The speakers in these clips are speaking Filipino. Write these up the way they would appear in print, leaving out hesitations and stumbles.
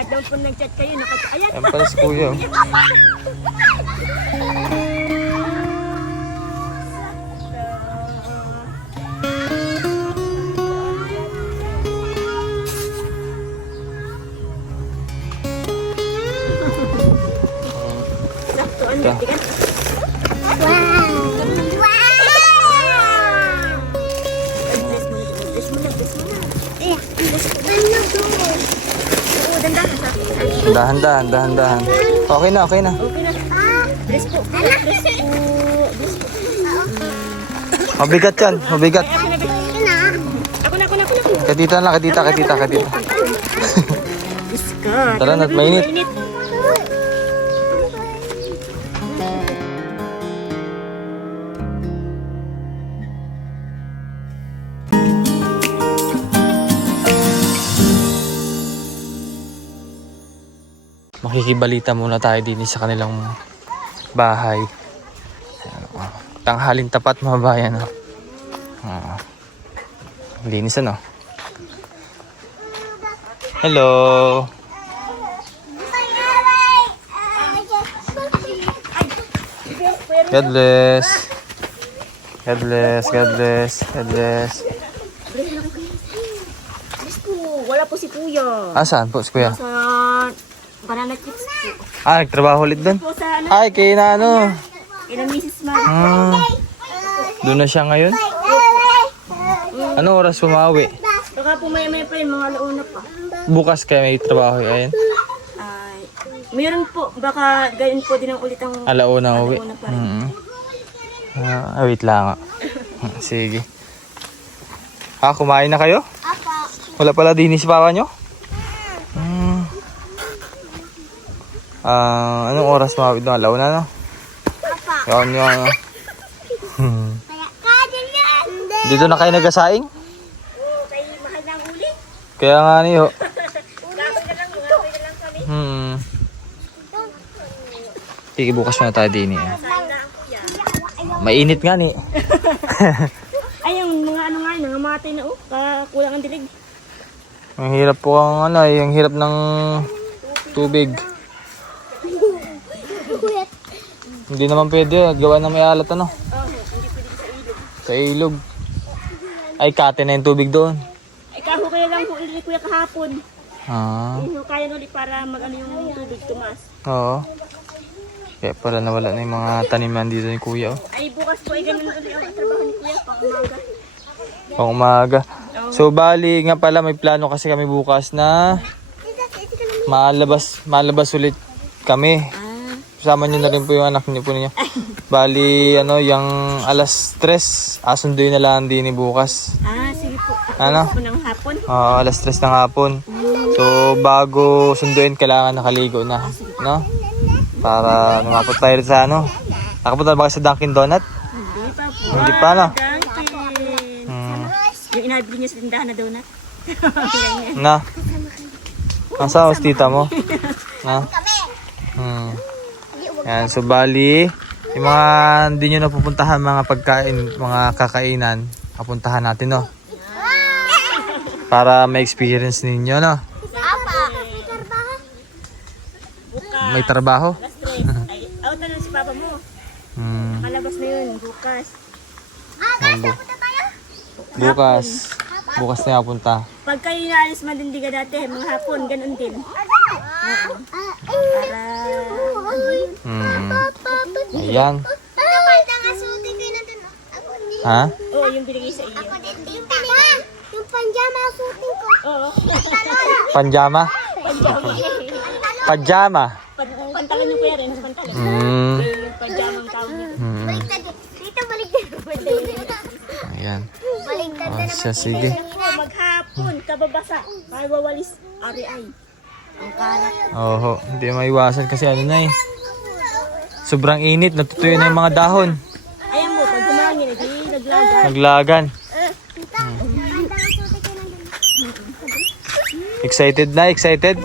Lahat daw po nag-chat kayo. Ayan. Ayan pala si Kuya. Sakto, ano? Ito. Tigan. Dahan-dahan. Okay na. Okay na. Bless po. Bless po. Mabigat yan, mabigat. Ako na. Katita lang, katita. Tara na't mainit. Makikibalita muna tayo din sa kanilang bahay. Tanghalin tapat mga bayan. Linis ano. Hello. God bless. Wala po si Kuya. Saan po si Kuya? Sa banana chips po. Nagtrabaho ulit doon? Po sa ano? Ay, kay na ano. Kailan Mrs. Mar. Doon na siya ngayon? Anong oras pumawi? Baka po may pa yun, mga alauna pa. Bukas kaya may trabaho ayun? Ay, mayroon po, baka gayon po din ang ulit ang Alauna uwi. alauna pa rin. Wait lang. Sige. Kumain na kayo? Wala pala din si papa nyo? Anong oras mawid na? Alauna no? Yun yung Dito na kayo nagasaing? Kay mahal ng uli. Kaya nga niyo. Ugasan na lang kami. Sige, bukas na tayo din eh. Sayang na ang kuya. Mainit nga ni. Ay, yung mga ano nga, nangamatay na kulang ang dilig. Ang hirap po ang yung hirap ng tubig. Hindi naman pwede, gawa na may alat ano. Hindi pwede sa ilog. Sa ilog. Ay, kate na yung tubig doon. Ay, kaho kaya lang po ulit kuya kahapon. Yung kaya ulit para mag-ano yung tubig tumas. Oo. Kaya pala nawala na yung mga taniman dito ni Kuya. Ay, bukas po ay ganun ulit ang trabaho ni kuya pang umaga. Pang umaga. So, bali nga pala may plano kasi kami bukas na malabas ulit kami. Kasama nyo na rin po yung anak niyo po niya. Bali, yung alas 3, asunduin na lang din ni bukas. Sige po. Ano? Po ng hapon. Alas 3 ng hapon. So, bago sunduin, kailangan nakaligo na. No? Para lumapot tayo sa Nakapunta ba kayo sa Dunkin Donut? Hindi pa po. Hindi pa, no? Yung inabili niya sa tindahan na donut. Na? Nasa house tita mo? Na? Yan, so bali, yung mga hindi nyo napupuntahan mga pagkain, mga kakainan, kapuntahan natin, no? Para may experience ninyo, no? May trabaho? Ay, out na si papa mo. Malabas na yun, bukas. Bukas na punta. Pag kayo naalis malindiga dati, mga hapon, ganun din. Para... Ayan. Ha? Oo, yung binigay sa iyo. Yung panjama suotin ko. Oo. Panjama? Pajama? Pantalon yung kuya rin, pantalon. Yung pajamang tawag nito. Dito baliktad. Ayan. Siya, sige. Maghapon, kababasa. Mawawalis, RI. Ang kalat. Oo, hindi maiwasan kasi sobrang init, natutuyo na yung mga dahon. Ayan mo, pag humangin, hindi naglaga. Naglagan. Excited na, excited?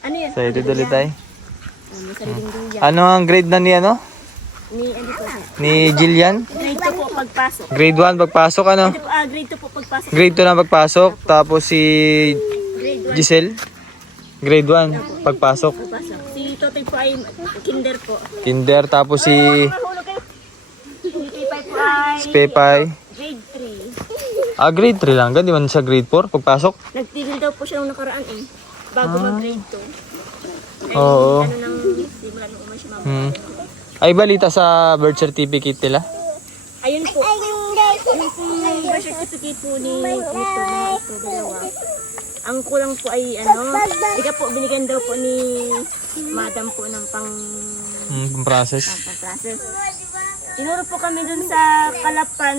Ano yan? Excited ulit tayo. May sariling duya. Ano ang grade na ni Ni, ano po? Ni Jillian? Grade 2 po, pagpasok. Grade 1 pagpasok, ano? Hindi po, grade 2 po pagpasok. Grade 2 na pagpasok. Tapos si Grade 1 Giselle, grade 1 pagpasok. pagpasok. Si Totoy po ay kinder po. Kinder. Tapos si Mahulog kayo. Si Pipay po ay Pepay. grade 3. Grade 3 lang. Di man siya grade 4 pagpasok? Nagtigil daw po siya nung nakaraan eh. Bago mag-grade 2. Ay, Oo. ano nang simula nung umay siya Hmm. Ay, balita sa birth certificate nila? Ayun po. Yung pong birth certificate po ni ito, mga ito, dalawa. Ang kulang po ay ano, ika po, binigyan daw po ni madam po ng Process. pang-process. Tinuro po kami dun sa Kalapan,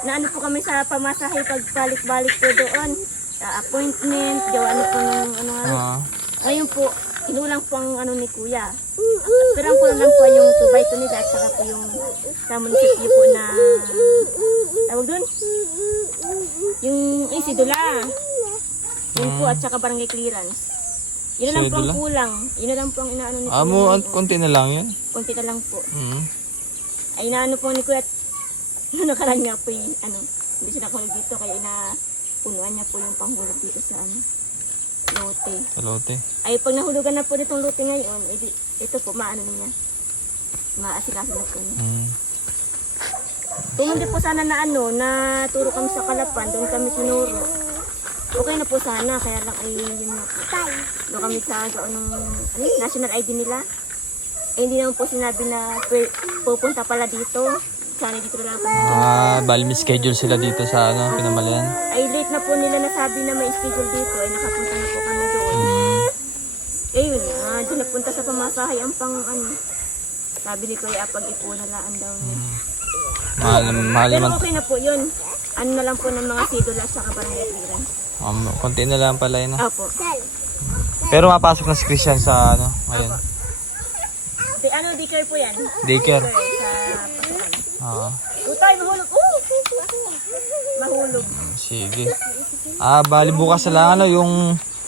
na ano po kami sa pamasahe pagbalik-balik po doon. Sa appointment, gawa ano po ng ano. Ngayon po, kinulang po ang ano ni Kuya. Pero ang kulang lang po ay yung 2x2 nila at saka po yung sa munisipyo po na tawag doon? Yung sidula. Yun po at saka barangay clearance. Yun na lang po ang Sidula? kulang. Yun na lang po ang inaano ni Kuya. Mo, konti na lang yun. Konti na lang po. Mm. Ay inaano po ni Kuya at nakaraan nga po yung ano, hindi siya nakahulog dito kaya punuan niya po yung panghulog dito sa ano, lote. Kalote. Ay pag nahulugan na po nitong lote ngayon, edi, ito po maano niya. Maasikaso na po niya. Mm. Kung hindi po sana na ano, na turo kami sa Kalapan, doon kami sinuro. Okay na po sana, kaya lang ay yun na po. Doon kami sa gaon ng ano, national ID nila. Eh hindi naman po sinabi na pupunta pala dito. Sana dito lang kami. Bali may schedule sila dito sa ano, Pinamalayan. Ay late na po nila nasabi na may schedule dito, ay nakapunta na po kami doon. Mm. Eh yun, di napunta sa pamasahay ang pang ano. Sabi ni Kuya, pag-ipunan lang daw niya. Mahal Pero naman. okay na po yun. Ano na lang po ng mga sidula sa barangay clearance. Konti na lang pala yun. Opo. Pero mapasok na si Christian sa ano, ngayon. Ano, daycare po yan? Daycare. Sa pasukan. Utay, mahulog. Mahulog. Sige. Bali bukas na lang ano, yung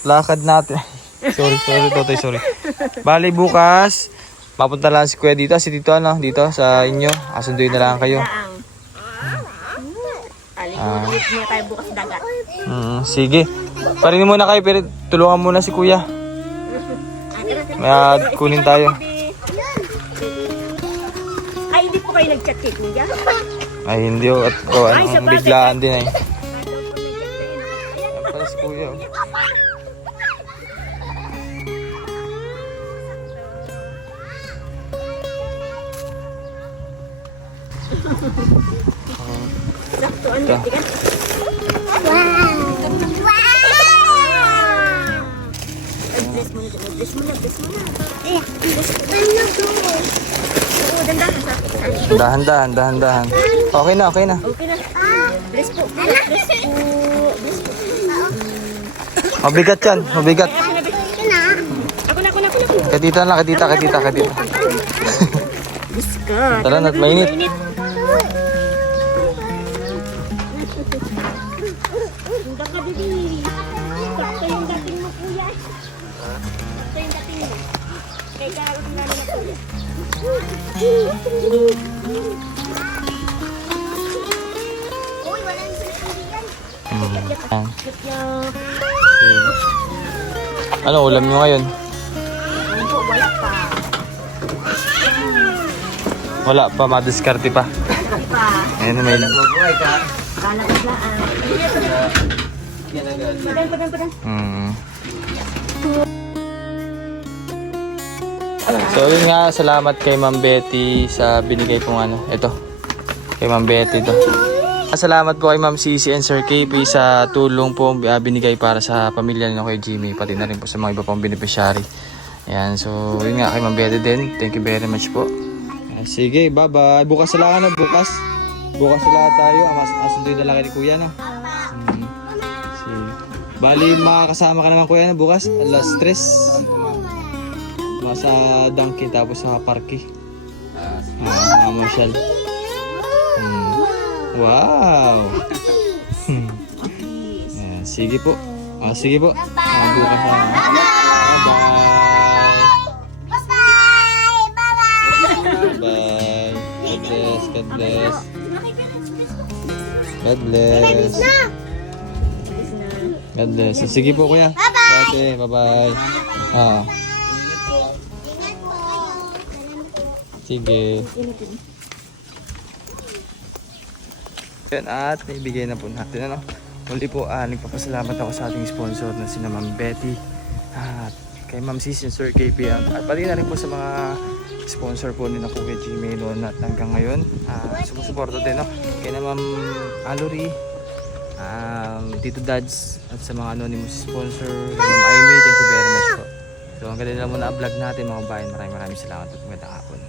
lakad natin. sorry, Totoy, sorry. Bali bukas, mapunta lang si Kuya dito, si Tito ano, dito sa inyo. Asunduin na lang kayo. Daang. Aligod niya tayo bukas dagat. Sige. Parinig muna kayo, pero tulungan muna si Kuya. May kunin tayo. Ay, hindi po kayo nag-chat kay Kuya? Ay, hindi oh. At biglaan din ay. Ay, pala si Kuya. Oh. Sakto, ano? Tigan. Bless mo na. Oo, dandahan. Dahan-dahan. Okay na. Okay na. Bless po. Bless po. Mabigat yan, mabigat. Ako na. Katita lang, katita. Biska. Tara na't mainit. Hindi ka bibi. Sakto yung dating mo, Kuya. Sakto yung dating mo. Kaya kaya na Kuya. Uy, wala yung sinasabihan. Ano ulam nyo ngayon? Ano po, wala pa. Wala pa, madiskarte pa. Wala pa. Ayan, may Kalaglaan. Padan. So yun nga, salamat kay Ma'am Betty sa binigay pong ano, ito. Kay Ma'am Betty ito. Salamat po kay Ma'am Cici and Sir KP sa tulong po binigay para sa pamilya nila kay Jimmy, pati na rin po sa mga iba pang beneficiary. Ayan, so yun nga kay Ma'am Betty din. Thank you very much po. Sige, bye-bye. Bukas na lang, bukas. Bukas na lang tayo. Asunduin na lang kay Kuya, no? Sige. Bali, makakasama ka naman Kuya na bukas. Alas 3. Sa Dunkin tapos sa Parky. Marshall. Wow! Ayan, sige po. Sige po. Bukas na. Bye-bye. Bye-bye. God bless. God bless. Na! God bless. Sige po kuya. Bye-bye. Bye-bye. Ah, Ingat po. sige. Yan, at naibigay na po natin. Ano? Muli po, nagpapasalamat ako sa ating sponsor na sina Ma'am Betty at kay Ma'am Sis and Sir KP. At pati na rin po sa mga sponsor po ni na Kuya Jimmy noon at hanggang ngayon sumusuporta din, no? Kay na Ma'am Alori, Tito Dads at sa mga anonymous sponsor, kay Ma'am Amy, thank you very much po. So hanggang din lang muna ang vlog natin mga bayan. Maraming salamat at magandang hapon.